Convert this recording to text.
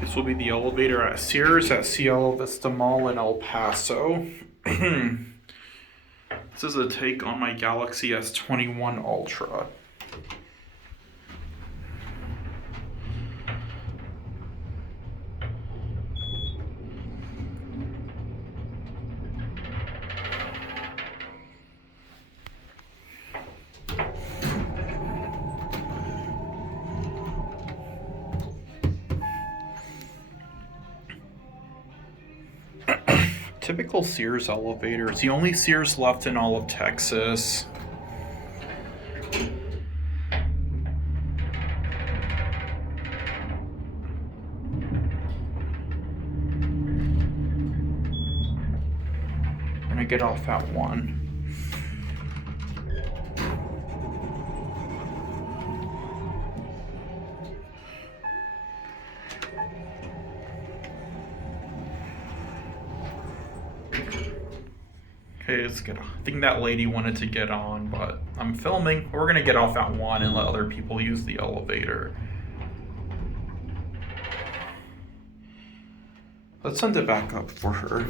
This will be the elevator at Sears at Cielo Vista Mall in El Paso. This is a take on my Galaxy S21 Ultra. Typical Sears elevator. It's the only Sears left in all of Texas. I'm gonna get off at 1. Okay, let's get on. I think that lady wanted to get on, but I'm filming. We're gonna get off at 1 and let other people use the elevator. Let's send it back up for her.